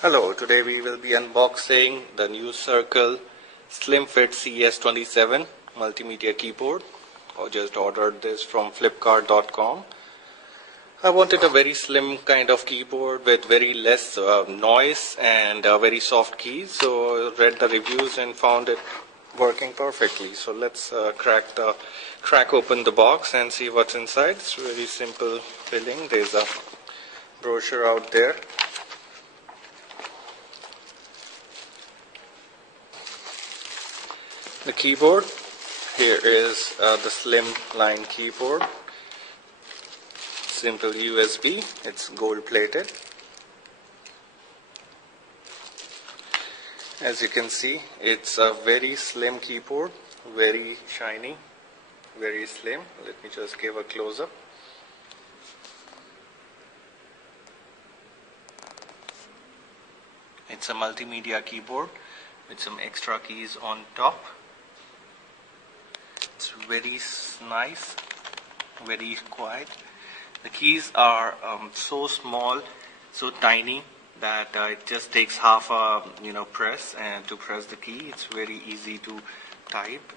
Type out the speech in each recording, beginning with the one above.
Hello, today we will be unboxing the new Circle Slim Fit CS27 multimedia keyboard. I just ordered this from flipkart.com. I wanted a very slim kind of keyboard with very less noise and very soft keys, so I read the reviews and found it working perfectly. So let's crack open the box and see what's inside. It's very simple filling. There's a brochure out there. The keyboard, here is the slim line keyboard, simple USB, it's gold plated. As you can see, it's a very slim keyboard, very shiny, very slim. Let me just give a close up. It's a multimedia keyboard with some extra keys on top. It's very nice, very quiet. The keys are so small, so tiny that it just takes half a press and to press the key. It's very easy to type.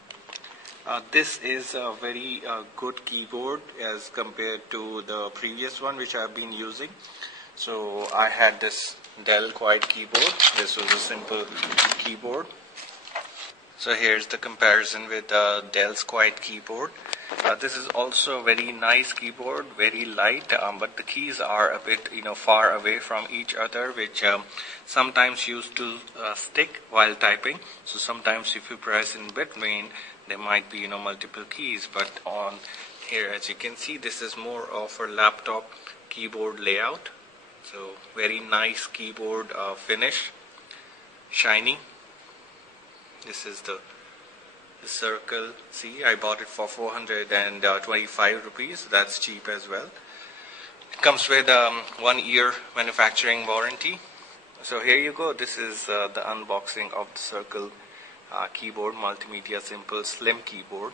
This is a very good keyboard as compared to the previous one which I've been using. So I had this Dell Quiet keyboard. This was a simple keyboard. So here's the comparison with Dell's Quiet keyboard. This is also a very nice keyboard, very light, but the keys are a bit far away from each other, which sometimes used to stick while typing. So sometimes if you press in between, there might be multiple keys. But on here, as you can see, this is more of a laptop keyboard layout. So very nice keyboard finish, shiny. This is the Circle C. I bought it for 425 rupees. That's cheap as well. It comes with 1 year manufacturing warranty. So here you go. This is the unboxing of the Circle keyboard, multimedia simple slim keyboard.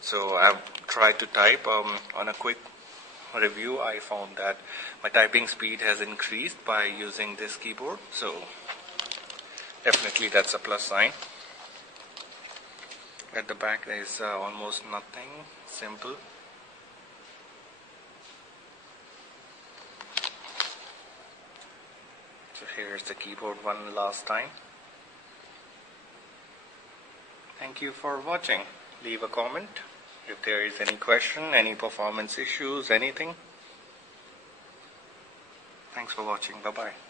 So I've tried to type on a quick review. I found that my typing speed has increased by using this keyboard. So definitely that's a plus sign. At the back there is almost nothing, simple. So here's the keyboard one last time. Thank you for watching. Leave a comment if there is any question, any performance issues, anything. Thanks for watching. Bye bye.